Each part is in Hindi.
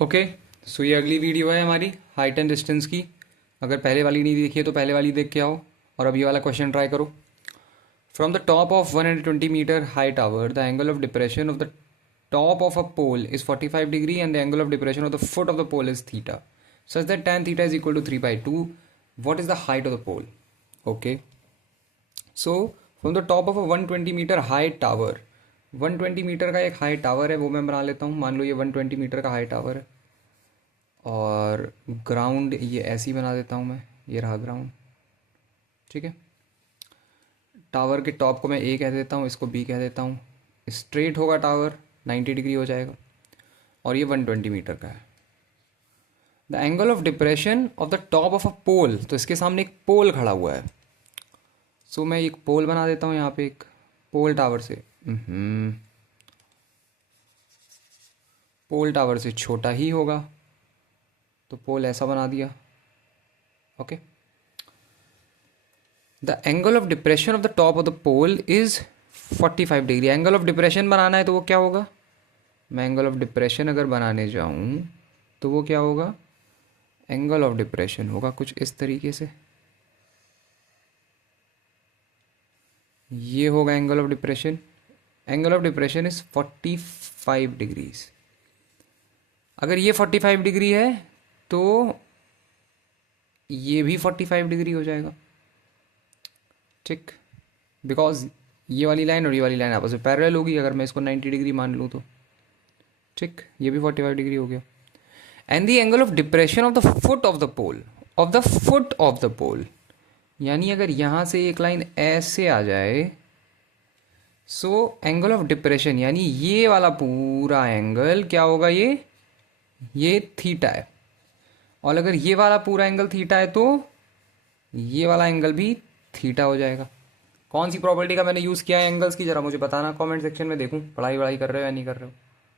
ओके, सो ये अगली वीडियो है हमारी हाइट एंड डिस्टेंस की। अगर पहले वाली नहीं देखी है तो पहले वाली देख के आओ और अब ये वाला क्वेश्चन ट्राई करो। From the top of 120 metre high tower the angle of depression of the top of a pole is 45 degree and the angle of depression of the foot of the pole is theta such that tan theta is equal to 3 by 2. What is the height of the pole? Okay, so from the top of a 120 meter high tower, 120 metre का एक हाई टावर है वो मैं बना लेता हूँ। मान लो ये 120 मीटर का हाई टावर है और ग्राउंड ये ऐसे ही बना देता हूँ मैं, ये रहा ग्राउंड। ठीक है, टावर के टॉप को मैं ए कह देता हूँ, इसको बी कह देता हूँ। स्ट्रेट होगा टावर, 90 डिग्री हो जाएगा और ये 120 मीटर का है। The angle of depression of the top of a pole, तो इसके सामने एक पोल खड़ा हुआ है। सो मैं एक पोल बना देता हूँ यहाँ पे, एक पोल टावर से पोल टावर से छोटा ही होगा तो पोल ऐसा बना दिया। Okay, the angle of depression of the top of the pole is 45 degree. Angle of depression बनाना है तो वो क्या होगा, मैं एंगल ऑफ डिप्रेशन अगर बनाने जाऊं तो वो क्या होगा, एंगल ऑफ डिप्रेशन होगा कुछ इस तरीके से। ये होगा angle of depression. Angle of depression is 45 degrees. अगर ये 45 डिग्री है तो ये भी 45 डिग्री हो जाएगा। ठीक, बिकॉज ये वाली लाइन और ये वाली लाइन आपस में पैरेलल होगी। अगर मैं इसको 90 डिग्री मान लूँ तो ठीक, ये भी 45 डिग्री हो गया। And the angle of depression of the foot of the pole, of the foot of the pole, यानी अगर यहां से एक लाइन ऐसे आ जाए, सो एंगल ऑफ डिप्रेशन यानी ये वाला पूरा एंगल क्या होगा, ये थीटा है। और अगर ये वाला पूरा एंगल थीटा है तो ये वाला एंगल भी थीटा हो जाएगा। कौन सी प्रॉपर्टी का मैंने यूज़ किया है एंगल्स की, जरा मुझे बताना कमेंट सेक्शन में, देखूं पढ़ाई वढ़ाई कर रहे हो या नहीं कर रहे हो।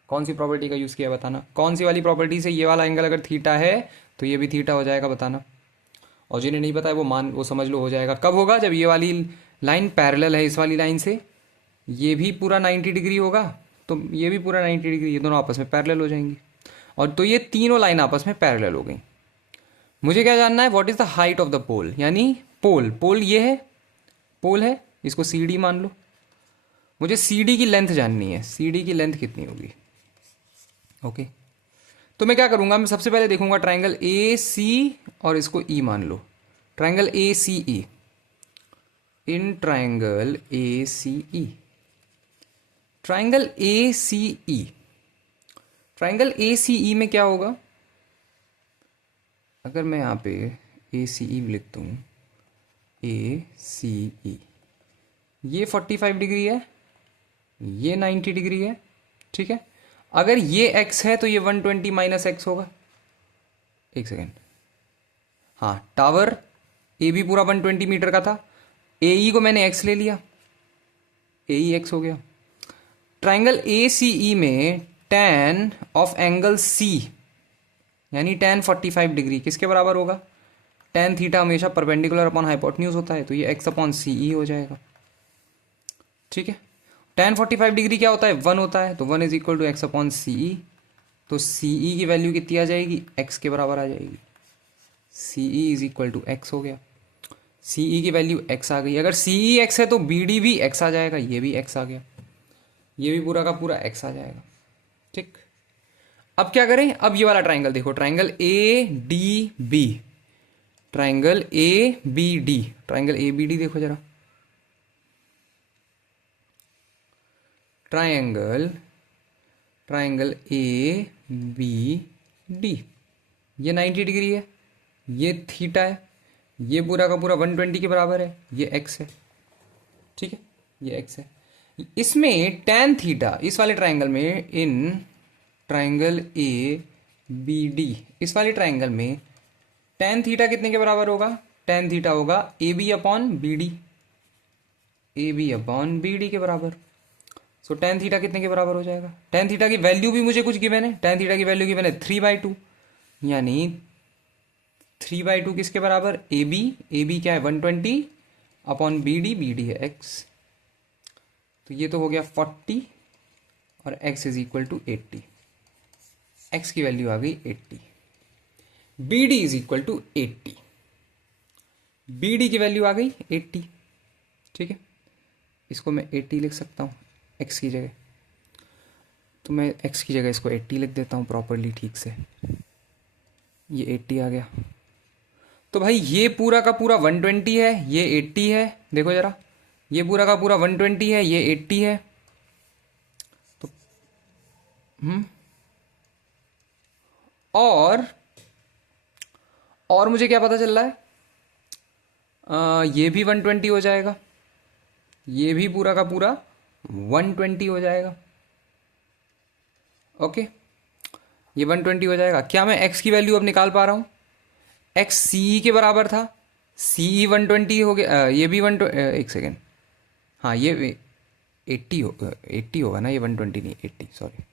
कौन सी प्रॉपर्टी का यूज़ किया है बताना। कौन सी वाली प्रॉपर्टी से ये वाला एंगल अगर थीटा है तो ये भी थीटा हो जाएगा, बताना। और जिन्हें नहीं पता है वो समझ लो हो जाएगा। कब होगा, जब ये वाली लाइन पैरेलल है इस वाली लाइन से, ये भी पूरा 90 डिग्री होगा तो ये भी पूरा 90 डिग्री, ये दोनों आपस में पैरेलल हो जाएंगी। और तो ये तीनों लाइन आपस में पैरेलल हो गई। मुझे क्या जानना है, what is the height of the pole, यानी पोल ये है, पोल है, इसको सी डी मान लो। मुझे सी डी की लेंथ जाननी है, सी डी की लेंथ कितनी होगी। ओके, तो मैं क्या करूंगा, मैं सबसे पहले देखूंगा ट्राइंगल ए सी और इसको ई मान लो। Triangle A C E, in triangle A C E, triangle A C E, triangle A C E में क्या होगा, अगर मैं यहां पे ए सी ई लिखता हूं, ए सी ई, ये 45 डिग्री है, ये 90 डिग्री है। ठीक है, अगर ये x है तो ये 120 माइनस एक्स होगा। एक सेकेंड, हाँ, टावर ए भी पूरा 120 मीटर का था, ए ई को मैंने x ले लिया, ए ई एक्स हो गया। ट्राइंगल ए सी ई में tan ऑफ एंगल C यानी tan 45 डिग्री किसके बराबर होगा, tan थीटा हमेशा परपेंडिकुलर अपॉन हाइपोटेन्यूज होता है तो ये x अपॉन सी ई हो जाएगा। ठीक है, tan 45 डिग्री क्या होता है, 1 होता है, तो 1 is equal to X upon C E. तो सी ई की वैल्यू कितनी आ जाएगी, x के बराबर आ जाएगी। C E is equal to X हो गया, सी ई की वैल्यू x आ गई। अगर सी ई एक्स है तो बी डी भी x आ जाएगा, ये भी x आ गया, ये भी पूरा का पूरा x आ जाएगा। ठीक, अब क्या करें, अब ये वाला ट्राइंगल देखो, triangle A D B, triangle A B D, triangle A B D देखो जरा। ट्राइंगल ए बी डी, ये 90 डिग्री है, ये थीटा है, ये पूरा का पूरा 120 के बराबर है, ये x है। ठीक है, ये x है। इसमें tan थीटा, इस वाले ट्राइंगल में, in triangle A B D, इस वाले ट्राइंगल में tan थीटा कितने के बराबर होगा, tan थीटा होगा A B upon B D, A B upon B D के बराबर। सो tan थीटा कितने के बराबर हो जाएगा, tan थीटा की वैल्यू भी मुझे कुछ गिवन है, tan थीटा की वैल्यू गिवन है 3/2, यानी 3/2 किसके बराबर, ए बी क्या है 120 अपॉन बी डी है x, तो ये तो हो गया 40 और x is equal to 80। X की वैल्यू आ गई 80, B D is equal to 80, B D की वैल्यू आ गई 80, ठीक है। इसको मैं 80 लिख सकता हूँ एक्स की जगह, तो मैं एक्स की जगह इसको 80 लिख देता हूँ प्रॉपरली, ठीक से। ये 80 आ गया। तो भाई ये पूरा का पूरा 120 है, ये 80 है, देखो जरा, ये पूरा का पूरा 120 है, ये 80 है। तो और मुझे क्या पता चल रहा है, ये भी 120 हो जाएगा, ये भी पूरा का पूरा 120 हो जाएगा। ओके, ये 120 हो जाएगा। क्या मैं x की वैल्यू अब निकाल पा रहा हूँ? x सी के बराबर था, सी 120 हो गया, ये भी 120, एक सेकेंड, हाँ ये 80 हो, 80 होगा ना, ये 120 नहीं 80, सॉरी,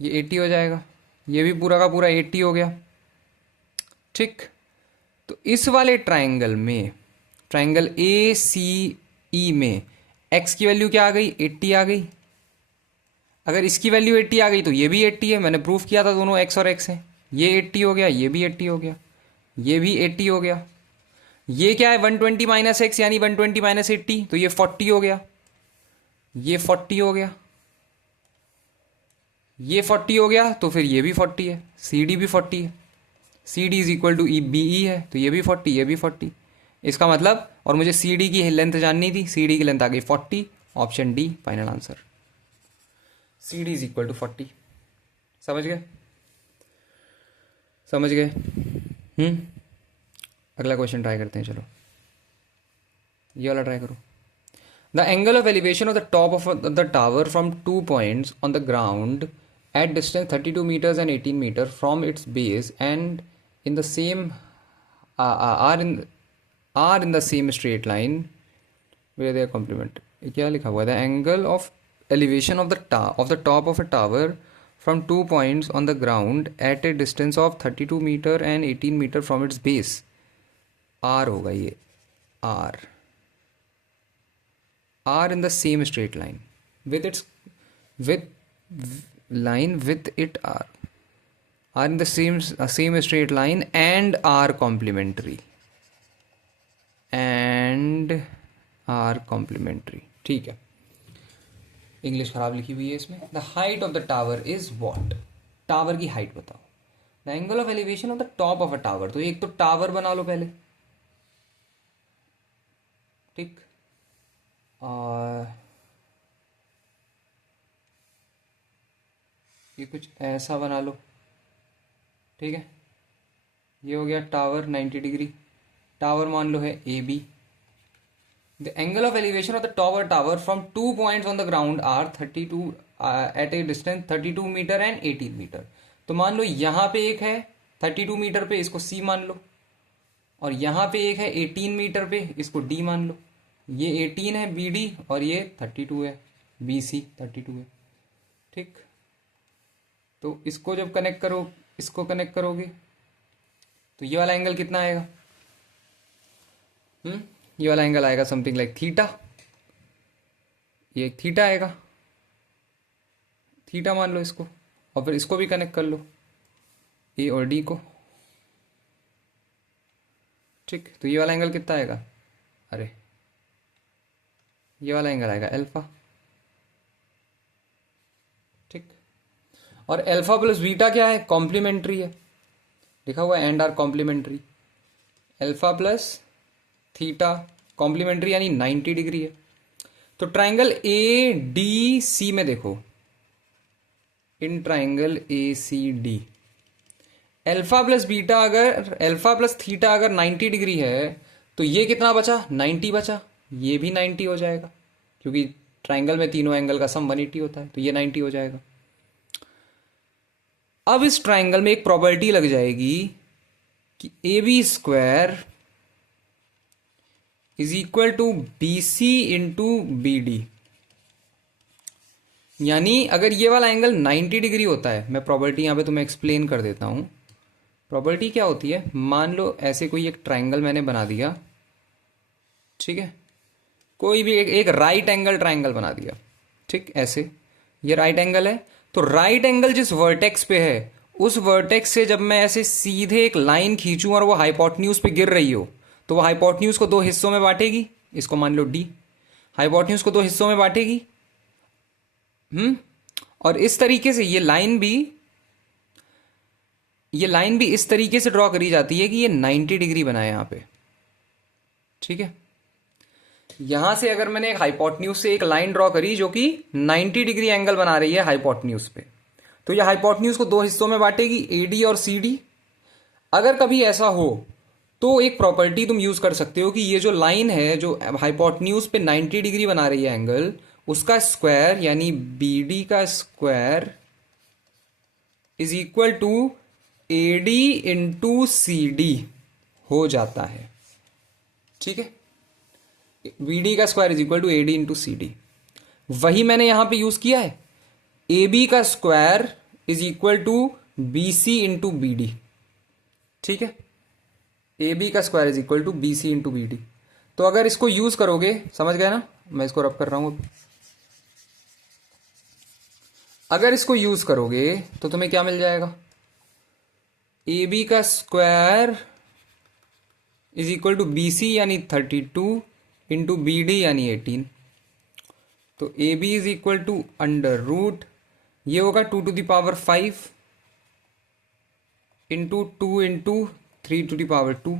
ये 80 हो जाएगा, ये भी पूरा का पूरा 80 हो गया, ठीक। तो इस वाले ट्राइंगल में, ट्राइंगल ए सी ई में x की वैल्यू क्या आ गई? 80 आ गई। अगर इसकी वैल्यू 80 आ गई तो ये भी 80 है, मैंने प्रूफ किया था दोनों x और x हैं। ये 80 हो गया, ये भी 80 हो गया, ये भी 80 हो गया। ये क्या है? 120 माइनस एक्स यानी 120 माइनस 80, तो ये 40 हो गया, ये 40 हो गया, ये 40 हो गया, तो फिर ये भी 40 है, सी डी भी 40 है, C D is equal to B E है, तो ये भी 40, ये भी 40। इसका मतलब, और मुझे सी डी की लेंथ जाननी थी, सी डी की लेंथ आ गई 40, option D final answer, C D is equal to 40। समझ गए? समझ गए? अगला क्वेश्चन ट्राई करते हैं, चलो ये वाला ट्राई करो। The angle of elevation of the top of the tower from 2 points on the ground at distance 32 meters and 18 meter from its base and in the same are in the same straight line where they are complement. क्या लिखा हुआ है? The angle of elevation of the top of a tower from 2 points on the ground at a distance of 32 meter and 18 meter from its base, R होगा ये, R in the same straight line with its line with it are in the same straight line and are complementary, ठीक है। इंग्लिश खराब लिखी हुई है इसमें। The height of the tower is what? Tower की हाइट बताओ। The angle of elevation of the top of a tower, तो एक तो टावर बना लो पहले, ठीक, और ये कुछ ऐसा बना लो, ठीक है। ये हो गया टावर 90 डिग्री, टावर मान लो है A B. The angle of elevation of the tower from 2 points on the ground are 32 at a distance 32 metre and 18 metre. तो मान लो यहाँ पे एक है 32 मीटर पे, इसको सी मान लो, और यहाँ पे एक है 18 मीटर पे, इसको डी मान लो। ये 18 है बी डी और ये 32 है बी सी, 32 है, ठीक। तो इसको जब कनेक्ट करो, इसको कनेक्ट करोगे तो ये वाला एंगल कितना आएगा? ये वाला एंगल आएगा समथिंग लाइक थीटा, ये एक थीटा आएगा, थीटा मान लो इसको, और फिर इसको भी कनेक्ट कर लो, ए और डी को, ठीक। तो ये वाला एंगल कितना आएगा? अरे ये वाला एंगल आएगा अल्फा, ठीक। और अल्फा प्लस बीटा क्या है? कॉम्प्लीमेंट्री है, लिखा हुआ है and are complementary. Alpha plus theta complementary यानी 90 डिग्री है। तो ट्राइंगल ए डी सी में देखो, in triangle A C D alpha plus beta अगर, अल्फा प्लस थीटा अगर 90 डिग्री है तो ये कितना बचा? 90 बचा, ये भी 90 हो जाएगा, क्योंकि ट्राइंगल में तीनों एंगल का सम 180 होता है, तो ये 90 हो जाएगा। अब इस ट्राइंगल में एक प्रॉपर्टी लग जाएगी कि A B square is equal to B C into B D, यानी अगर ये वाला एंगल 90 डिग्री होता है, मैं प्रॉपर्टी यहां पे तुम्हें एक्सप्लेन कर देता हूं। प्रॉपर्टी क्या होती है? मान लो ऐसे कोई एक ट्राइंगल मैंने बना दिया, ठीक है, कोई भी एक राइट एंगल ट्राइंगल बना दिया, ठीक, ऐसे ये राइट एंगल है, तो राइट एंगल जिस वर्टेक्स पे है उस वर्टेक्स से जब मैं ऐसे सीधे एक लाइन खींचूं और वो हाइपोटेन्यूज पे गिर रही हो, तो वो हाइपोटेन्यूज को दो हिस्सों में बांटेगी, इसको मान लो डी, हाइपोटेन्यूज को दो हिस्सों में बांटेगी। और इस तरीके से ये लाइन भी इस तरीके से ड्रॉ करी जाती है कि ये 90 डिग्री बनाए यहां पे। ठीक है, यहां से अगर मैंने एक हाइपोटेन्यूज से एक लाइन ड्रॉ करी जो कि 90 डिग्री एंगल बना रही है हाइपोटेन्यूज पे, तो ये हाइपोटेन्यूज को दो हिस्सों में बांटेगी, एडी और सीडी। अगर कभी ऐसा हो तो एक प्रॉपर्टी तुम यूज कर सकते हो कि ये जो लाइन है जो हाइपोटेन्यूज पे 90 डिग्री बना रही है एंगल, उसका स्क्वायर यानी बीडी का square is equal to A D into C D हो जाता है। ठीक है, बीडी का square is equal to A D into C D, वही मैंने यहां पे यूज किया है। ए बी का square is equal to B C into B D. ठीक है, ए बी का square is equal to B C into B D. तो अगर इसको यूज करोगे, समझ गए ना, मैं इसको रब कर रहा हूं। अगर इसको यूज करोगे तो तुम्हें क्या मिल जाएगा, ए बी का square is equal to B C यानी 32 इंटू बी डी यानी 18। तो A B is equal to under root, ये होगा 2 to the power 5 into 2 into 3 to the power 2।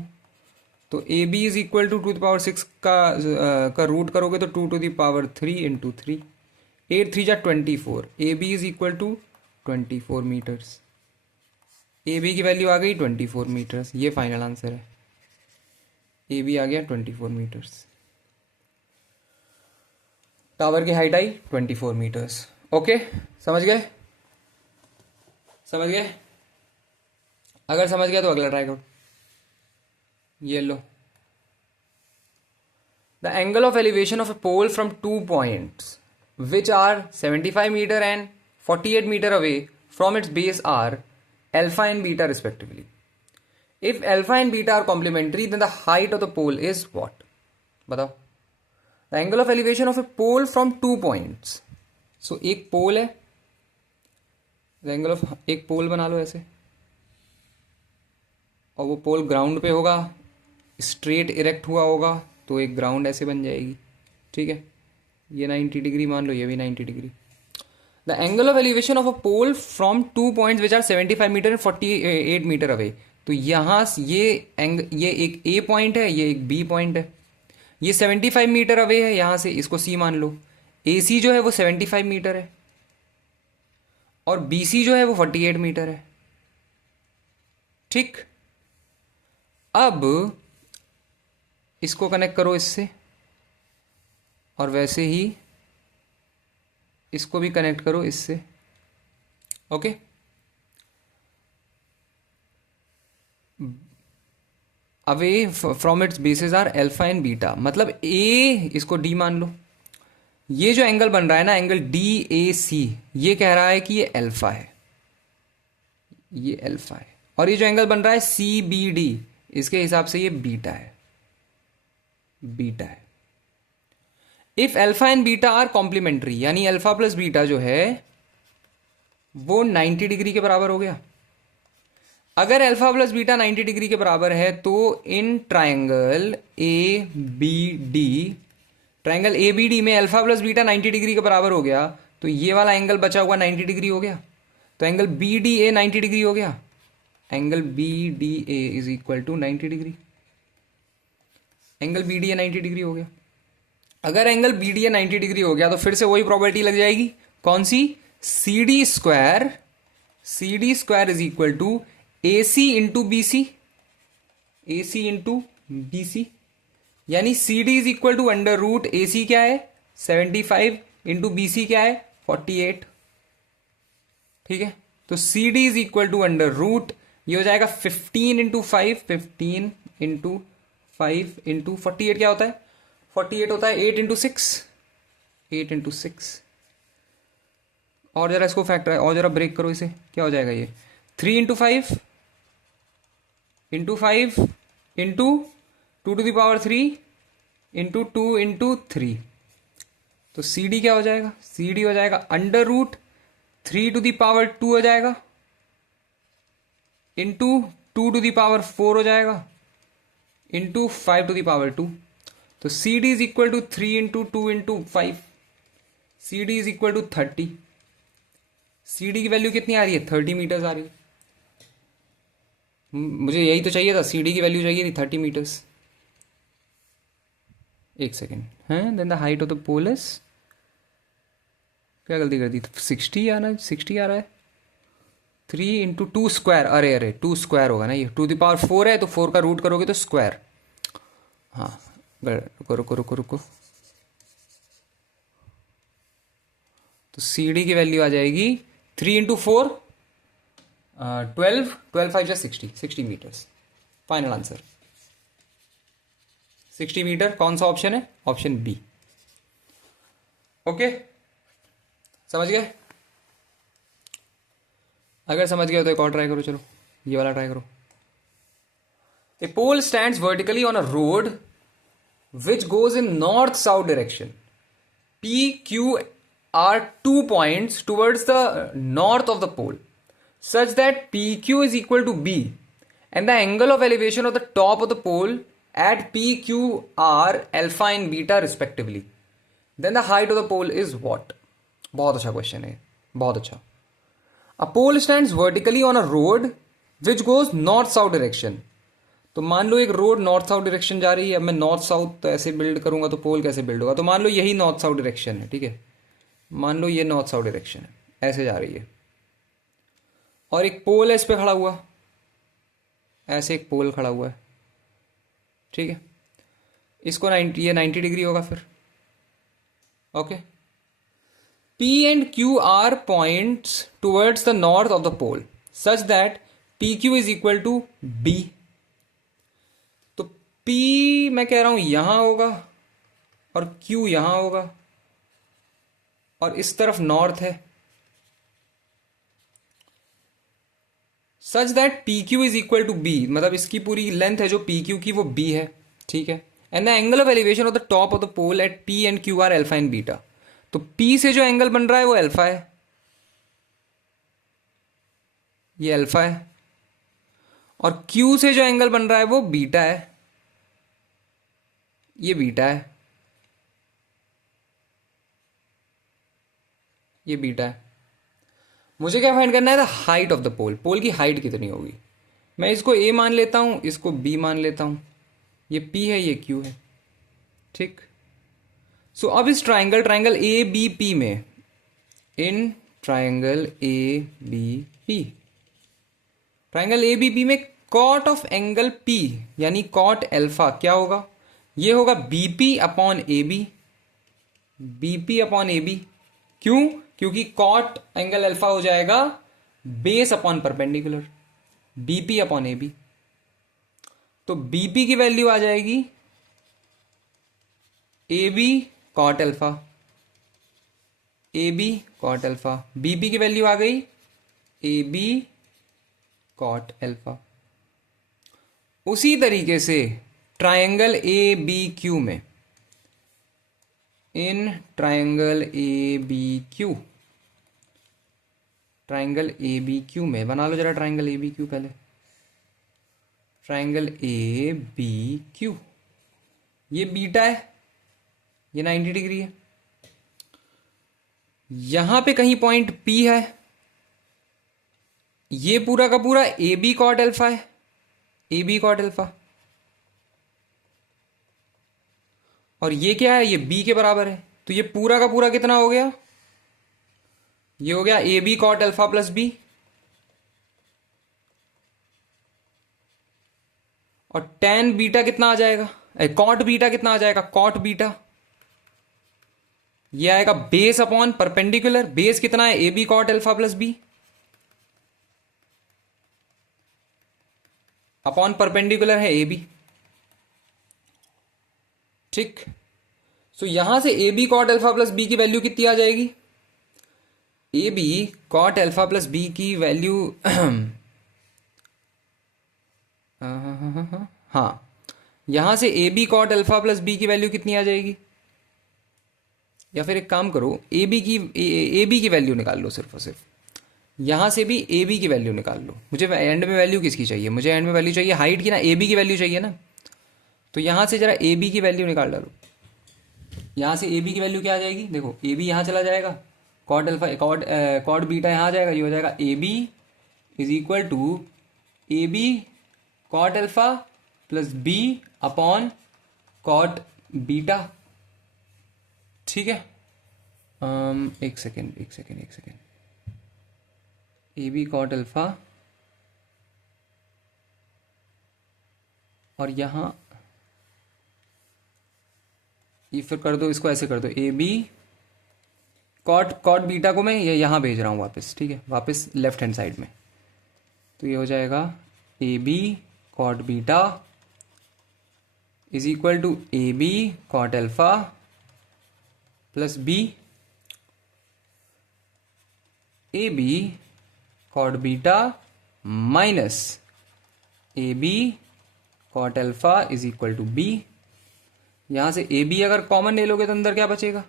तो A B is equal to 2 to the power 6 का रूट करोगे तो 2 टू द पावर 3 इंटू 3, 8 3 जा 24। A B is equal to 24 metres. A B की वैल्यू आ गई 24 मीटर्स, ये फाइनल आंसर है। ए बी आ गया 24 मीटर्स, टावर की हाइट आई 24 मीटर्स। ओके, समझ गए? समझ गए? अगर समझ गया तो अगला ट्राई करो। ये लो, the angle of elevation of a pole from 2 points which are 75 meter and 48 meter away from its base are alpha and beta respectively. If alpha and beta are complementary, then the height of the pole is what? बताओ। The angle of elevation of a pole from 2 points. So एक पोल है, the angle of एक पोल बना लो ऐसे, और वो पोल ग्राउंड पे होगा, स्ट्रेट इरेक्ट हुआ होगा, तो एक ग्राउंड ऐसे बन जाएगी। ठीक है, ये 90 डिग्री मान लो, ये भी 90 degree. The angle of elevation of a pole from 2 points which are 75 metre and 48 metre away. तो यहां ये एक ए पॉइंट है, ये एक बी पॉइंट है, ये 75 मीटर अवे है यहां से, इसको सी मान लो। ए सी जो है वो 75 मीटर है और बी सी जो है वो 48 मीटर है। ठीक, अब इसको कनेक्ट करो इससे, और वैसे ही इसको भी कनेक्ट करो इससे। Okay, away from its basis are alpha and beta, मतलब ए, इसको डी मान लो। ये जो एंगल बन रहा है ना, एंगल डी ए सी, ये कह रहा है कि ये अल्फा है, ये अल्फा है। और ये जो एंगल बन रहा है सी बी डी, इसके हिसाब से ये बीटा है, बीटा है। If alpha and beta are complementary, यानी अल्फा प्लस बीटा जो है वो 90 डिग्री के बराबर हो गया। अगर अल्फा प्लस बीटा 90 डिग्री के बराबर है तो in triangle A B D, triangle A B D में अल्फा प्लस बीटा 90 डिग्री के बराबर हो गया, तो ये वाला एंगल बचा हुआ 90 डिग्री हो गया। तो angle B D A 90 degree हो गया, angle B D A is equal to 90 degree, angle B D A 90 degree हो गया। अगर angle B D A 90 degree हो गया तो फिर से वही प्रॉपर्टी लग जाएगी, कौन सी, C D square, C D square is equal to A C into B C, A C into B C, यानी C D is equal to under root A C क्या है 75 इंटू बी सी क्या है 48। ठीक है, तो C D is equal to under root, ये हो जाएगा 15 इंटू 5, 15 इंटू 5 इंटू 48 क्या होता है, 48 होता है 8 इंटू 6, 8 इंटू 6। और जरा इसको फैक्टर, और जरा ब्रेक करो इसे, क्या हो जाएगा ये 3 into 5 into 5 into 2 to the power 3 into 2 into 3, तो सी डी क्या हो जाएगा, सी डी हो जाएगा √3 to the power 2 हो जाएगा, इंटू 2 to the power 4 हो जाएगा, इंटू 5 to the power 2। तो C D is equal to 3 × 2 × 5, C D is equal to 30। C D की वैल्यू कितनी आ रही है, 30 मीटर्स आ रही है। मुझे यही तो चाहिए था, सी डी की वैल्यू चाहिए थी 30 मीटर्स। एक सेकेंड है, then the height of the pole is, क्या गलती कर दी, 60 आना, 60 आ रहा है। 3 × 2 स्क्वायर, अरे 2 स्क्वायर होगा ना, ये टू द पावर 4 है तो 4 का रूट करोगे तो स्क्वायर। हाँ रुको रुको रुको रुको, तो सी डी की वैल्यू आ जाएगी 3 × 4 12, 12 5 या 60 मीटर्स। Final answer 60 metre. कौन सा ऑप्शन है, ऑप्शन बी। ओके, समझ गए? अगर समझ गए तो एक और ट्राई करो, चलो ये वाला ट्राई करो। A pole stands vertically on a road which goes in north south direction. P Q R 2 points towards the north of the pole such that PQ is equal to B and the angle of elevation of the top of the pole at PQ are alpha and beta respectively. Then the height of the pole is what? बहुत अच्छा क्वेश्चन है, बहुत अच्छा। A pole stands vertically on a road which goes north south direction. तो मान लो एक रोड नॉर्थ साउथ डायरेक्शन जा रही है। अब मैं नॉर्थ साउथ ऐसे बिल्ड करूंगा तो पोल कैसे बिल्ड होगा, तो मान लो यही नॉर्थ साउथ डायरेक्शन है, ठीक है, मान लो ये नॉर्थ साउथ डायरेक्शन है, ऐसे जा रही है, और एक पोल है इस पे खड़ा हुआ, ऐसे एक पोल खड़ा हुआ है, ठीक है। इसको 90, ये 90 डिग्री होगा फिर। Okay, P and Q are points towards the north of the pole such that PQ is equal to B. तो P मैं कह रहा हूं यहां होगा और Q यहां होगा और इस तरफ नॉर्थ है, such that P Q is equal to B, मतलब इसकी पूरी लेंथ है जो पी क्यू की वो बी है, ठीक है। And the angle of elevation of the top of the pole at P and Q are alpha and beta. तो पी से जो एंगल बन रहा है वो अल्फा है, ये अल्फा है, और क्यू से जो एंगल बन रहा है वो बीटा है, ये बीटा है, ये बीटा है। मुझे क्या फाइंड करना है, द हाइट ऑफ द पोल, पोल की हाइट कितनी होगी। मैं इसको ए मान लेता हूं, इसको बी मान लेता हूं, ये पी है ये क्यू है, ठीक। सो अब इस ट्राइंगल ए बी पी में, in triangle A B P, triangle A B P में कॉट ऑफ एंगल पी यानी कॉट एल्फा क्या होगा, ये होगा B P upon A B, B P upon A B. क्यों, क्योंकि कॉट एंगल अल्फा हो जाएगा base upon perpendicular, B P upon A B. तो बीपी की वैल्यू आ जाएगी A B cot alpha, A B cot alpha, B P की वैल्यू आ गई ए बी कॉट अल्फा। उसी तरीके से ट्रायंगल ए बी क्यू में, in triangle A B Q, triangle A B Q में बना लो जरा ट्रायंगल ए बी क्यू पहले, ट्रायंगल ए बी क्यू, ये बीटा है, ये 90 डिग्री है, यहां पे कहीं पॉइंट P है, ये पूरा का पूरा ए बी कॉट अल्फा है, ए बी कॉट अल्फा, और ये क्या है, ये बी के बराबर है। तो ये पूरा का पूरा कितना हो गया, ये हो गया A B cot alpha plus B, और टेन बीटा कितना आ जाएगा, कॉट बीटा कितना आ जाएगा, कॉट बीटा ये आएगा बेस अपॉन परपेंडिकुलर, बेस कितना है A B cot alpha plus B upon perpendicular है ए बी, ठीक। सो यहां से A B cot alpha plus B की वैल्यू कितनी आ जाएगी, A B cot alpha plus B की वैल्यू हाँ, यहां से A B cot alpha plus B की वैल्यू कितनी आ जाएगी, या फिर एक काम करो, ए बी की वैल्यू निकाल लो सिर्फ और सिर्फ। यहाँ से भी ए बी की वैल्यू निकाल लो। मुझे एंड में वैल्यू किसकी चाहिए? मुझे एंड में वैल्यू चाहिए हाइट की ना, ए बी की वैल्यू चाहिए ना। तो यहाँ से जरा ए बी की वैल्यू निकाल डालो। यहाँ से ए बी की वैल्यू क्या आ जाएगी? देखो ए बी यहाँ चला जाएगा, कॉट अल्फा कॉट बीटा यहाँ आ जाएगा, ये हो जाएगा A B is equal to A B cot alpha plus B upon cot beta. ठीक है, एक second A B cot alpha और यहाँ ये फिर कर दो, इसको ऐसे कर दो, ए बी कॉट बीटा को मैं ये यहाँ भेज रहा हूँ वापस। ठीक है, वापस लेफ्ट हैंड साइड में। तो ये हो जाएगा A B cot beta is equal to A B cot alpha plus B A B cot beta minus A B cot alpha is equal to B. यहां से ए बी अगर कॉमन ले लोगे तो अंदर क्या बचेगा?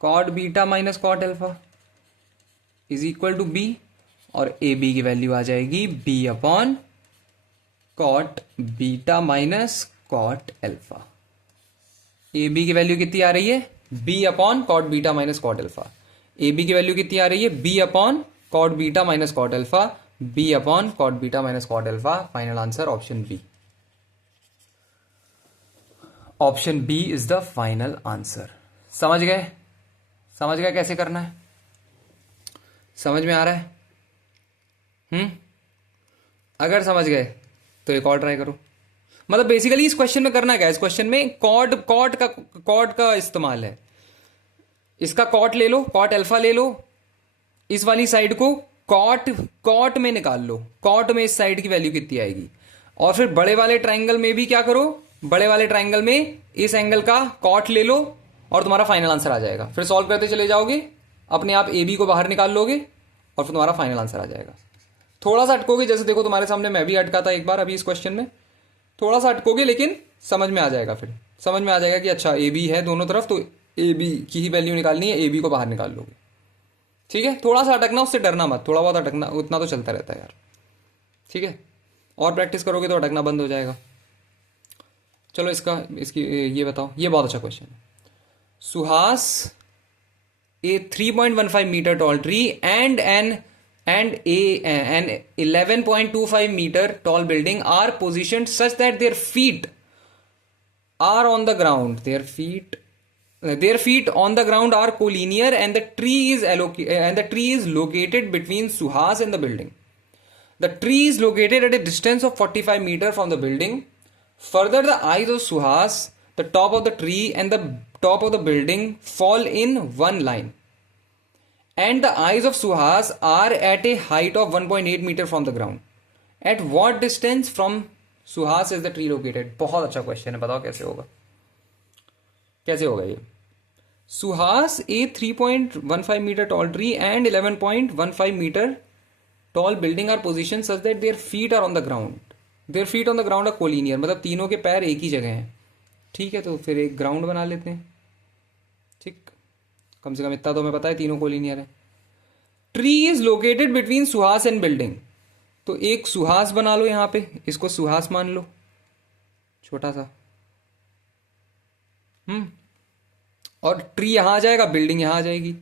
Cot beta minus cot alpha is equal to B, और ए बी की वैल्यू आ जाएगी B upon cot beta minus cot alpha. A B की वैल्यू कितनी आ रही है? B upon cot beta minus cot alpha. A B की वैल्यू कितनी आ रही है? B upon cot beta minus cot alpha, B upon cot beta minus cot alpha. Final answer option B. Option B is the final answer. समझ गए? समझ गए कैसे करना है? समझ में आ रहा है? अगर समझ गए तो एक और ट्राई करो। मतलब बेसिकली इस क्वेश्चन में करना क्या है? इस क्वेश्चन में कॉट का इस्तेमाल है। इसका कॉट ले लो, कॉट अल्फा ले लो, इस वाली साइड को कॉट में निकाल लो। कॉट में इस साइड की वैल्यू कितनी आएगी, और फिर बड़े वाले ट्राइंगल में भी क्या करो? बड़े वाले ट्राइंगल में इस एंगल का कॉट ले लो और तुम्हारा फाइनल आंसर आ जाएगा। फिर सॉल्व करते चले जाओगे, अपने आप ए बी को बाहर निकाल लोगे और फिर तुम्हारा फाइनल आंसर आ जाएगा। थोड़ा सा अटकोगे, जैसे देखो तुम्हारे सामने मैं भी अटका था एक बार अभी इस क्वेश्चन में। थोड़ा सा अटकोगे लेकिन समझ में आ जाएगा। फिर समझ में आ जाएगा कि अच्छा ए बी है दोनों तरफ, तो ए बी की ही वैल्यू निकालनी है, ए बी को बाहर निकाल लोगे। ठीक है, थोड़ा सा अटकना, उससे डरना मत, थोड़ा बहुत अटकना, उतना तो चलता रहता है यार। ठीक है, और प्रैक्टिस करोगे तो अटकना बंद हो जाएगा। चलो इसकी ये बताओ, ये बहुत अच्छा क्वेश्चन है। Suhas a 3.15 metre tall tree and an 11.25 meter tall building are positioned such that their feet are on the ground. Their feet on the ground are collinear, and the tree is located between Suhas and the building. The tree is located at a distance of 45 meter from the building. Further, the eyes of Suhas, the top of the tree and the top of the building fall in one line. And the eyes of Suhas are at a height of 1.8 meter from the ground. At what distance from Suhas is the tree located? बहुत अच्छा क्वेश्चन है, बताओ कैसे होगा? कैसे होगा ये? Suhas a 3.15 meter tall tree and 11.15 meter tall building are positioned such that their feet are on the ground. Their feet on the ground are collinear, मतलब तीनों के पैर एक ही जगह हैं। ठीक है, तो फिर एक ग्राउंड बना लेते हैं। ठीक, कम से कम इतना तो हमें पता है तीनों कोलिनियर है। Tree is located between Suhas and building, तो एक सुहास बना लो यहां पे, इसको सुहास मान लो छोटा सा। और ट्री यहां आ जाएगा, बिल्डिंग यहां आ जाएगी।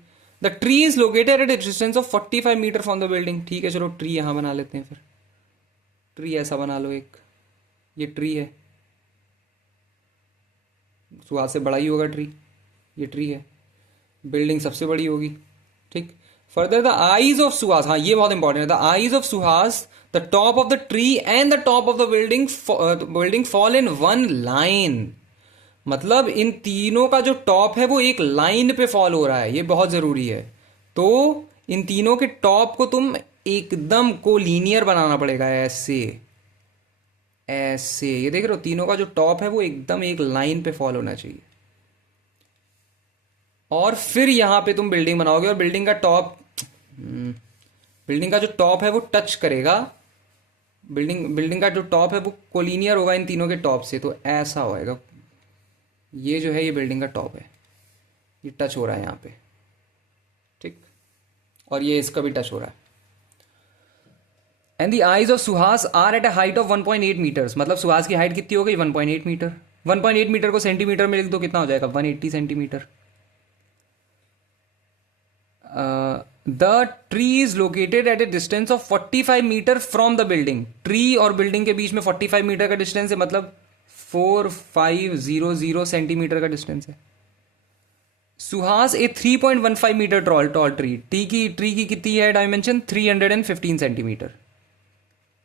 The tree is located at a distance of 45 metre from the building. ठीक है, चलो ट्री यहां बना लेते हैं। फिर ट्री ऐसा बना लो, एक ये ट्री है, सुहास से बड़ा ही होगा ट्री, ये ट्री है, बिल्डिंग सबसे बड़ी होगी। ठीक, further the eyes of Suhas, हाँ ये बहुत इंपॉर्टेंट है, the eyes of Suhas, the top of the tree and the top of the building fall in one line. मतलब इन तीनों का जो टॉप है वो एक लाइन पे फॉल हो रहा है, ये बहुत जरूरी है। तो इन तीनों के टॉप को तुम एकदम को लीनियर बनाना पड़ेगा, ऐसे ऐसे। ये देख रहे हो, तीनों का जो टॉप है वो एकदम एक लाइन पे फॉल होना चाहिए। और फिर यहां पे तुम बिल्डिंग बनाओगे और बिल्डिंग का जो टॉप है वो टच करेगा, बिल्डिंग का जो टॉप है वो कोलिनियर होगा इन तीनों के टॉप से। तो ऐसा होएगा, ये जो है ये बिल्डिंग का टॉप है, ये टच हो रहा है यहाँ पे, ठीक, और ये इसका भी टच हो रहा है। And the eyes of Suhas are at a height of 1.8 metres, मतलब सुहास की हाइट कितनी हो गई 1.8 मीटर। 1.8 मीटर को सेंटीमीटर में लिख दो, कितना हो जाएगा 180 centimetre. The tree is located at a distance of 45 metre from the building. Tree और बिल्डिंग के बीच में 45 मीटर का डिस्टेंस है, मतलब 4500 सेंटीमीटर का डिस्टेंस है। Suhas a 3.15 metre tall tree, tree की कितनी है dimension 315 centimetre,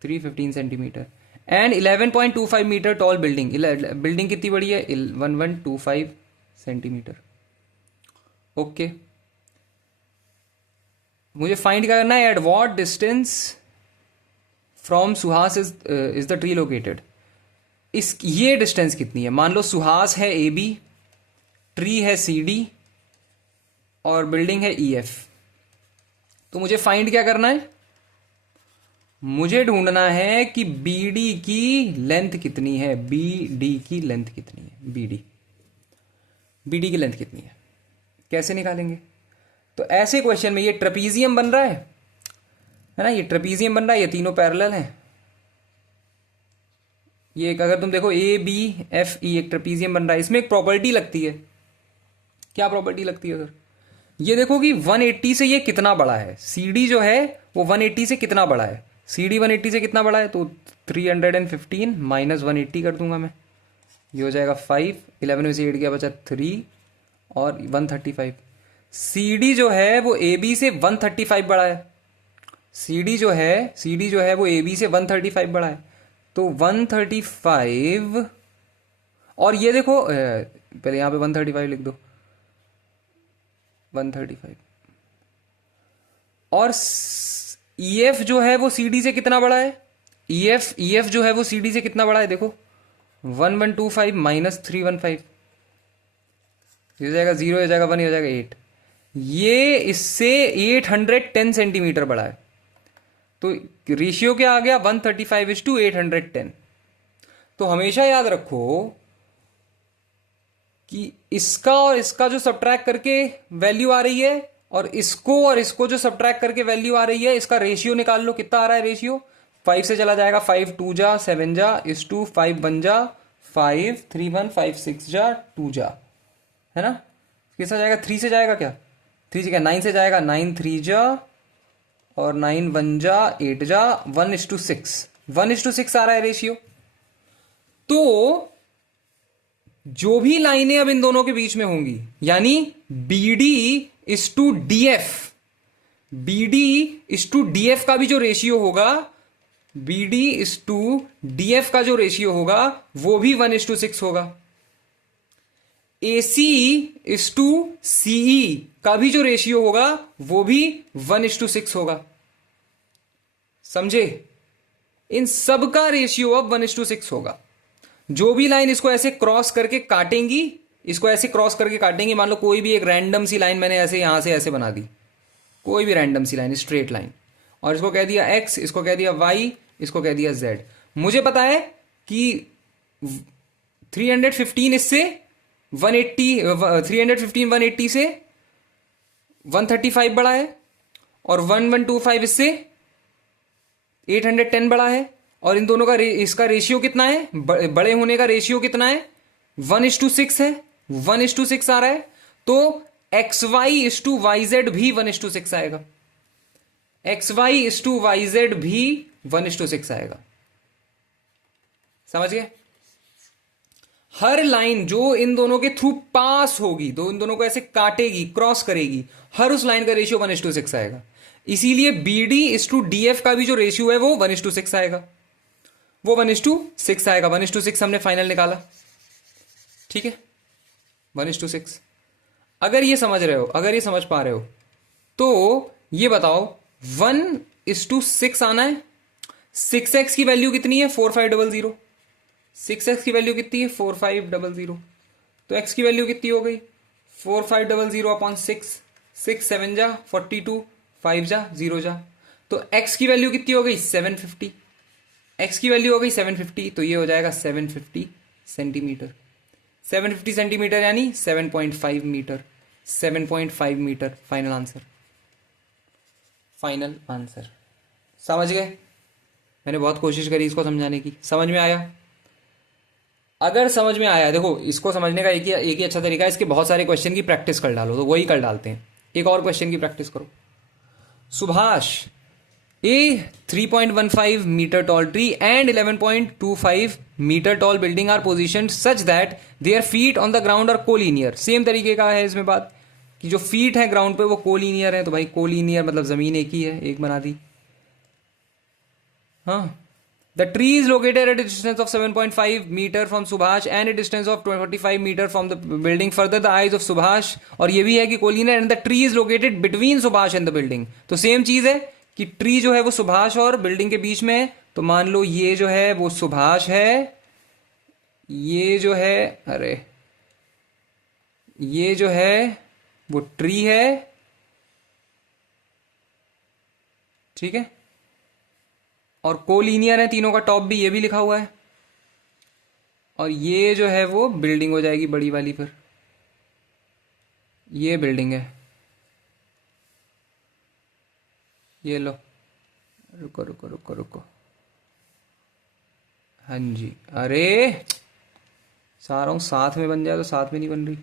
315 centimetre. And 11.25 metre tall building, building कितनी बड़ी है 1125 सेंटीमीटर। ओके, मुझे फाइंड क्या करना है, at what distance from Suhas is the tree located. इस ये डिस्टेंस कितनी है, मान लो सुहास है ए बी, ट्री है सी डी और बिल्डिंग है ई एफ। तो मुझे फाइंड क्या करना है, मुझे ढूंढना है कि बी डी की लेंथ कितनी है, बी डी की लेंथ कितनी है, बी डी की लेंथ कितनी है, कैसे निकालेंगे। तो ऐसे क्वेश्चन में ये ट्रेपीजियम बन रहा है ना, ये ट्रेपीजियम बन रहा है, ये तीनों पैरेलल हैं। ये एक अगर तुम देखो ए बी एफ ई एक ट्रेपीजियम बन रहा है, इसमें एक प्रॉपर्टी लगती है। क्या प्रॉपर्टी लगती है सर, ये देखो कि 180 से ये कितना बड़ा है, सी डी जो है वो 180 से कितना बड़ा है, सी डी 180 से कितना बड़ा है, तो 315 माइनस 180 कर दूंगा मैं, ये हो जाएगा 5, 11 में से 8 गया बचा 3 और 135। सी डी जो है वो ए बी से 135 बड़ा है, सी डी जो है वो ए बी से 135 बड़ा है, तो 135। और ये देखो पहले यहां पे 135 लिख दो, 135। और ई एफ जो है वो सी डी से कितना बड़ा है, ई एफ जो है वो सी डी से कितना बड़ा है, देखो 1125 माइनस 315, हो जाएगा 0, हो जाएगा 1, हो जाएगा 8। ये इससे 810 सेंटीमीटर बड़ा है, तो रेशियो क्या आ गया 135:810। तो हमेशा याद रखो कि इसका और इसका जो सब्ट्रैक्ट करके वैल्यू आ रही है और इसको जो सब्ट्रैक्ट करके वैल्यू आ रही है, इसका रेशियो निकाल लो, कितना आ रहा है रेशियो, 5 से चला जाएगा, 5 2 जा 7 जा इस टू 5 1 जा 5 3 1 5 6 जा 2 जा, है ना। किससे जाएगा 3 से जाएगा क्या, 3 से क्या 9 से जाएगा, 9 3 जा और 9 1 जा 8 जा 1:6, 1:6 आ रहा है रेशियो। तो जो भी लाइनें अब इन दोनों के बीच में होंगी, यानी B D is to D F, B D is to D F का भी जो रेशियो होगा, B D is to D F का जो रेशियो होगा वो भी 1:6 होगा। A C is to C E का भी जो रेशियो होगा वो भी 1:6 होगा, समझे। इन सब का रेशियो अब 1:6 होगा। जो भी लाइन इसको ऐसे क्रॉस करके काटेंगी, इसको ऐसे क्रॉस करके काटेंगी, मान लो कोई भी एक रैंडम सी लाइन मैंने ऐसे यहां से ऐसे बना दी, कोई भी रैंडम सी लाइन स्ट्रेट लाइन, और इसको कह दिया x, इसको कह दिया y, इसको कह दिया z। मुझे पता है कि 315 इससे 180, 315 180 से 135 बड़ा है, और 1125 इससे 810 बड़ा है, और इन दोनों का इसका रेशियो कितना है, बड़े होने का रेशियो कितना है 1:6 है, 1:6 आ रहा है। तो XY इज टू YZ भी 1:6 आएगा, XY इज टू YZ भी 1:6 आएगा, समझ गए। हर लाइन जो इन दोनों के थ्रू पास होगी, तो इन दोनों को ऐसे काटेगी, क्रॉस करेगी, हर उस लाइन का रेशियो 1:6 आएगा। इसीलिए BD इज टू DF का भी जो रेशियो है वो 1:6 आएगा, वो 1:6 आएगा। 1:6 हमने फाइनल निकाला, ठीक है 1:6। अगर ये समझ रहे हो, अगर ये समझ पा रहे हो, तो ये बताओ 1:6 आना है। 6x की वैल्यू कितनी है 4500, 6x की वैल्यू कितनी है 4500, तो x की वैल्यू कितनी हो गई 4500 अपॉन 6, 6 7 जा 42, 5 जा 0 जा, तो x की वैल्यू कितनी हो गई 750, x की वैल्यू हो गई 750, तो ये हो जाएगा 750 सेंटीमीटर। 750 सेंटीमीटर यानी 7.5 metre. 7.5 metre. Final answer, final answer. समझ गए? मैंने बहुत कोशिश करी इसको समझाने की। समझ में आया? अगर समझ में आया, देखो इसको समझने का एक ही अच्छा तरीका है, इसके बहुत सारे क्वेश्चन की प्रैक्टिस कर डालो, तो वही कर डालते हैं। एक और क्वेश्चन की प्रैक्टिस करो। Subhash, a 3.15 metre tall tree and 11.25 metre tall building are position such that their feet on the ground are collinear. Same तरीके का है इसमें बात कि जो फीट है ग्राउंड पे वो कोलिनियर है, तो भाई कोलिनियर मतलब जमीन एक ही है, एक बना दी। हाँ, the tree is located eight a distance of 7.5 meter from Subhash and a distance of 45 meter from the building. Further, the eyes of Subhash, और ये भी है कि collinear, and the tree is located between Subhash and the building. तो सेम चीज है कि ट्री जो है वो सुभाष और बिल्डिंग के बीच में है। तो मान लो ये जो है वो सुभाष है, ये जो है, अरे ये जो है वो ट्री है, ठीक है, और कोलिनियर है तीनों का, टॉप भी, ये भी लिखा हुआ है। और ये जो है वो बिल्डिंग हो जाएगी बड़ी वाली। फिर ये बिल्डिंग है, ये लो, रुको रुको रुको रुको, हाँ जी, अरे चाह रहा हूँ साथ में बन जाए, तो साथ में नहीं बन रही,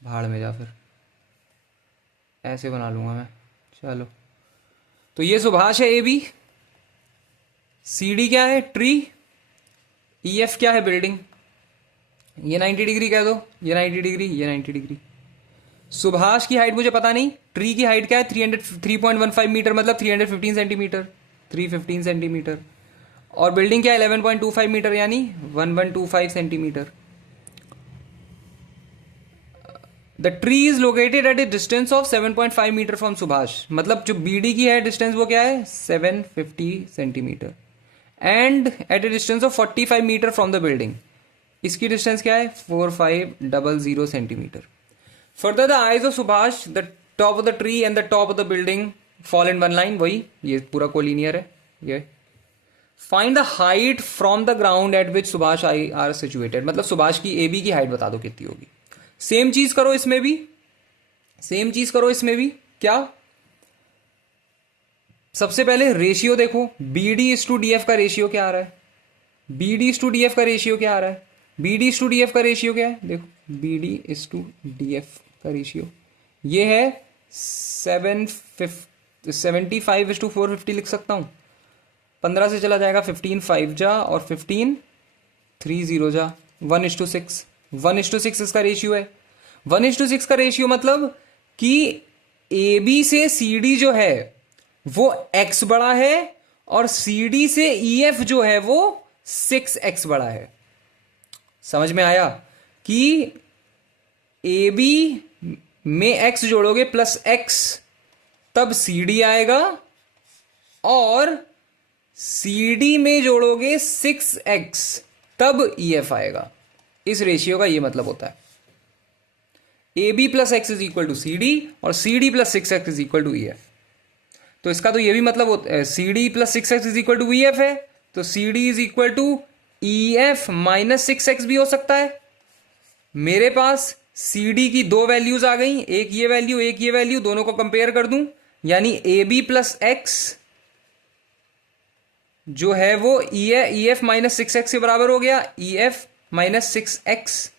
भाड़ में जा, फिर ऐसे बना लूंगा मैं। चलो, तो ये सुभाष है, ए बी, सी डी क्या है, ट्री, ई एफ क्या है, बिल्डिंग। ये 90 डिग्री कह दो, ये 90 डिग्री, ये 90 डिग्री। सुभाष की हाइट मुझे पता नहीं, ट्री की हाइट क्या है, 3.15 मीटर, मतलब 315 सेंटीमीटर, 315 सेंटीमीटर। और बिल्डिंग क्या है, 11.25 मीटर, यानी 1125 centimetre. The tree is located at a distance of 7.5 metre from Subhash, मतलब जो बीडी की है डिस्टेंस वो क्या है, 750 centimetre, and at a distance of 45 metre from the building, इसकी डिस्टेंस क्या है, 4500 centimetre. Further the eyes of Subhash, the top of the tree and the top of the building fall in one line, वही ये पूरा कोलिनियर है ये। Find the height from the ground at which Subhash eye are situated, मतलब सुभाष की ए बी की हाइट बता दो कितनी होगी। सेम चीज करो इसमें भी, सेम चीज करो इसमें भी। क्या, सबसे पहले रेशियो देखो, B D is to D F का रेशियो क्या आ रहा है, B D is to D F का रेशियो क्या आ रहा है, B D is to D F का रेशियो क्या है, देखो B D is to D F का रेशियो ये है 75 इज टू 450 लिख सकता हूं। 15 से चला जाएगा 15 5 जा, और 15 3 0 जा, 1:6, 1:6 इसका रेशियो है। 1:6 का रेशियो मतलब कि ए बी से सी डी जो है वो x बड़ा है, और सी डी से ई एफ जो है वो 6x बड़ा है। समझ में आया कि ए बी में x जोड़ोगे प्लस x, तब सी डी आएगा, और सी डी में जोड़ोगे 6x, तब ई एफ आएगा। इस रेशियो का ये मतलब होता है, A B plus x is equal to C D, और C D plus 6x is equal to E F. तो इसका तो ये भी मतलब होता है, C D plus 6x is equal to E F है, तो C D is equal to E F minus 6x भी हो सकता है। मेरे पास सी डी की दो वैल्यूज आ गई, एक ये वैल्यू एक ये वैल्यू, दोनों को कंपेयर कर दूं, यानी ए बी प्लस एक्स जो है वो ई एफ माइनस 6x के बराबर हो गया, E F minus 6x।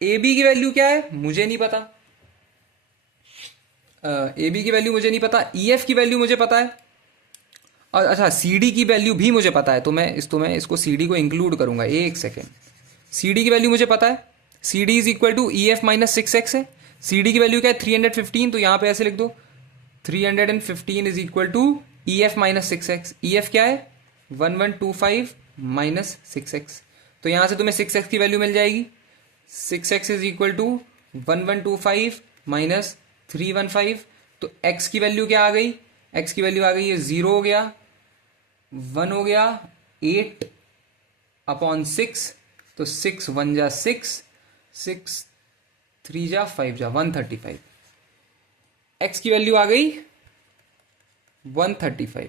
A B की वैल्यू क्या है मुझे नहीं पता, ए बी की वैल्यू मुझे नहीं पता, ई एफ की वैल्यू मुझे पता है, और अच्छा सी डी की वैल्यू भी मुझे पता है, तो मैं इसको सी डी को इंक्लूड करूंगा, एक सेकेंड। सी डी की वैल्यू मुझे पता है, C D is equal to E F minus 6x है। सी डी की वैल्यू क्या है 315, तो यहां पे ऐसे लिख दो 315 is equal to E F minus 6x। E F क्या है 1125 माइनस 6x, तो यहां से तुम्हें 6x की वैल्यू मिल जाएगी, 6x is equal to 1125 minus 315। तो x की वैल्यू क्या आ गई, x की वैल्यू आ गई, ये 0 हो गया, 1 हो गया, 8 अपॉन 6, तो 6 1 जा 6, 6 3 जा 5 जा 135। x की वैल्यू आ गई 135।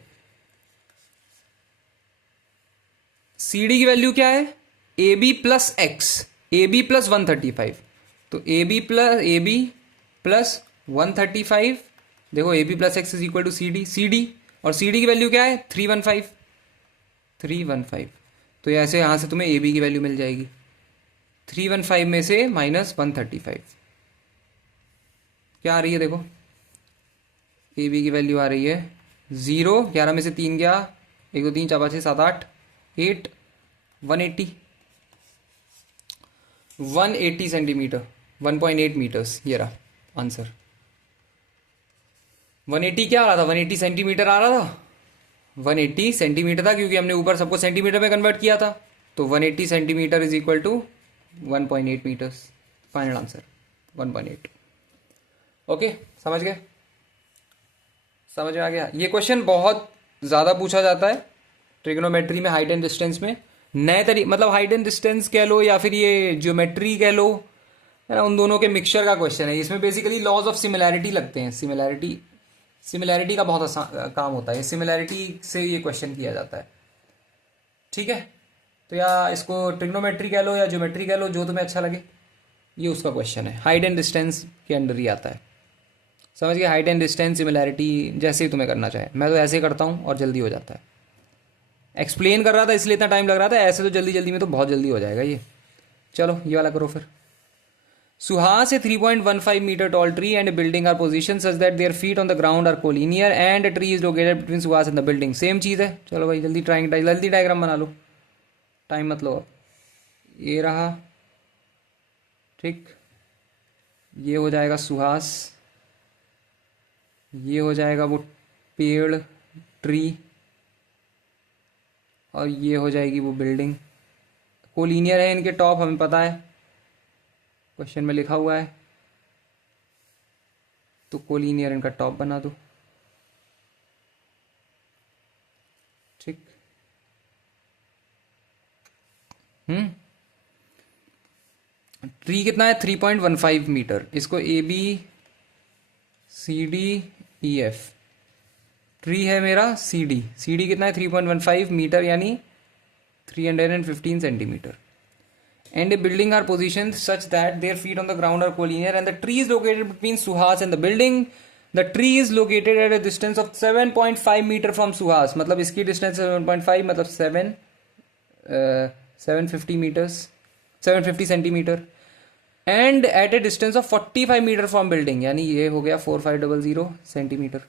सी डी की वैल्यू क्या है A B plus x, A B plus 135, तो ए बी प्लस 135, देखो A B plus x is equal to C D, C D और सी डी की वैल्यू क्या है 315, 315। तो ऐसे यहाँ से तुम्हें ए बी की वैल्यू मिल जाएगी, 315 में से माइनस 135 क्या आ रही है, देखो ए बी की वैल्यू आ रही है 0, 11 में से 3 गया, 1 2 3 4 5 6 7 8 8, 180, 180 सेंटीमीटर, 1.8 मीटर्स, ये रहा आंसर। 180 क्या आ रहा था, 180 सेंटीमीटर आ रहा था, 180 सेंटीमीटर था क्योंकि हमने ऊपर सबको सेंटीमीटर में कन्वर्ट किया था, तो 180 centimetre is equal to 1.8 metres. Final answer 1.8। Okay, समझ गए, समझ में आ गया। ये क्वेश्चन बहुत ज़्यादा पूछा जाता है ट्रिग्नोमेट्री में, हाइट एंड डिस्टेंस में, नए तरीके, मतलब हाइट एंड डिस्टेंस कह लो या फिर ये ज्योमेट्री कह लो, है ना, उन दोनों के मिक्सचर का क्वेश्चन है। इसमें बेसिकली लॉज ऑफ सिमिलैरिटी लगते हैं, सिमिलैरिटी का बहुत आसान काम होता है, सिमिलैरिटी से ये क्वेश्चन किया जाता है। ठीक है, तो या इसको ट्रिग्नोमेट्री कह लो या ज्योमेट्री कह लो, जो तुम्हें अच्छा लगे, ये उसका क्वेश्चन है, हाइट एंड डिस्टेंस के अंडर ही आता है। समझ गए, हाइट एंड डिस्टेंस, सिमिलैरिटी, जैसे ही तुम्हें करना चाहे। मैं तो ऐसे ही करता हूँ और जल्दी हो जाता है। एक्सप्लेन कर रहा था इसलिए इतना टाइम लग रहा था, ऐसे तो जल्दी जल्दी में तो बहुत जल्दी हो जाएगा ये। चलो ये वाला करो फिर। Suhas, a 3.15 meter tall tree and a building are positioned such that their feet on the ground are collinear and a tree is located between Suhas and the building। Same चीज़ है। चलो भाई जल्दी जल्दी डायग्राम बना लो, टाइम मत लो। ये रहा, ठीक, ये हो जाएगा सुहास, ये हो जाएगा वो पेड़, ट्री, और ये हो जाएगी वो बिल्डिंग। कोलिनियर है इनके टॉप, हमें पता है, क्वेश्चन में लिखा हुआ है, तो कोलिनियर इनका टॉप बना दो। ठीक, ट्री कितना है 3.15 मीटर, इसको A B C D E F, tree है मेरा सी डी, सी डी कितना है 3.15 मीटर यानी 315 centimetre. And a building are positioned such that their feet on the ground are collinear and the tree is located between Suhas and the building। The tree is located at a distance of 7.5 meter from Suhas, मतलब इसकी distance 7.5 मतलब 750 meters, 750 centimetre, and at a distance of 45 meter from building, यानी ये हो गया 4500 centimetre.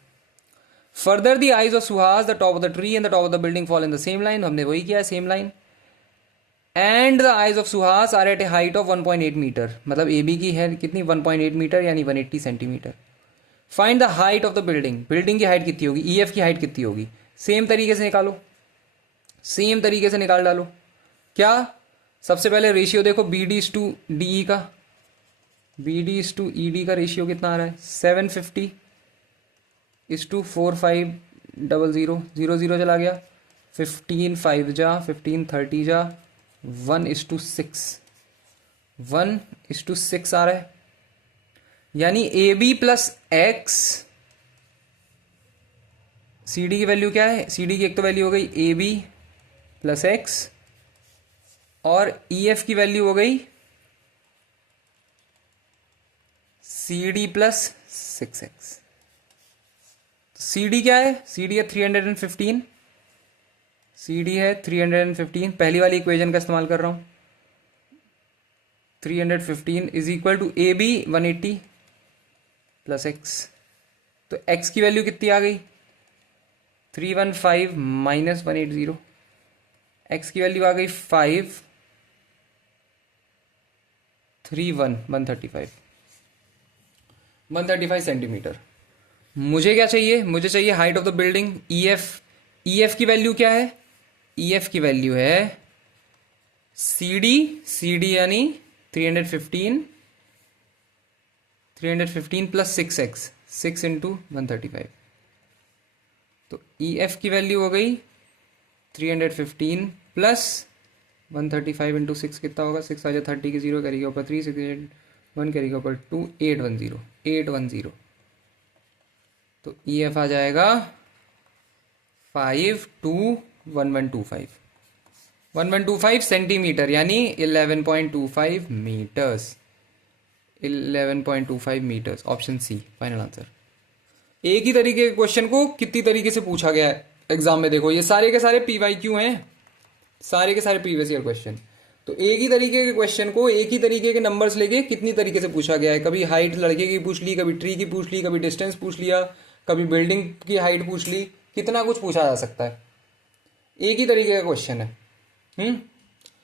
Further the eyes of Suhas, the top of the tree and the top of the building fall in the same line, हमने वही किया, same line. And the eyes of Suhas are at a height of 1.8 metre, मतलब ए बी की है कितनी 1.8 मीटर यानी 180 centimetre. Find the height of the building, building की हाइट कितनी होगी, ई एफ की हाइट कितनी होगी, सेम तरीके से निकालो, सेम तरीके से निकाल डालो। क्या, सबसे पहले रेशियो देखो B D is to D E का, B D is to E D का रेशियो कितना आ रहा है 750 इज टू 4500, 0 0 चला गया, 15 5 जा 15 30 जा 1:6, 1:6 आ रहा है, यानी A B plus x, C D की वैल्यू क्या है, सी डी की एक तो वैल्यू हो गई ए बी प्लस एक्स और ई एफ की वैल्यू हो गई C D plus 6x। C D क्या है, सी डी है 315, सी डी है 315, पहली वाली इक्वेशन का इस्तेमाल कर रहा हूं, 315 is equal to A B 180 plus x, तो एक्स की वैल्यू कितनी आ गई 315 माइनस 180, एक्स की वैल्यू आ गई 135 सेंटीमीटर। मुझे क्या चाहिए, मुझे चाहिए height of the building, E F की वैल्यू क्या है, ई एफ की वैल्यू है सी डी यानी 315 प्लस 6x, 6 इंटू 135, तो ई एफ की वैल्यू हो गई 315 प्लस 135 इंटू 6 कितना होगा, 6 आ जाए 30 के 0 करेगा ऊपर 3, 6 1 करेगा ऊपर 2, 810, तो ई एफ आ जाएगा 1125 सेंटीमीटर यानी 11.25 metres. 11.25 metres, option C final answer. एक ही तरीके के क्वेश्चन को कितनी तरीके से पूछा गया है एग्जाम में, देखो ये सारे के सारे PYQ हैं, सारे के सारे प्रीवियस ईयर क्वेश्चन। तो एक ही तरीके के क्वेश्चन को एक ही तरीके के नंबर्स लेके कितनी तरीके से पूछा गया है, कभी हाइट लड़के की पूछ ली, कभी ट्री की पूछ ली, कभी डिस्टेंस पूछ लिया, कभी बिल्डिंग की हाइट पूछ ली, कितना कुछ पूछा जा सकता है, एक ही तरीके का क्वेश्चन है।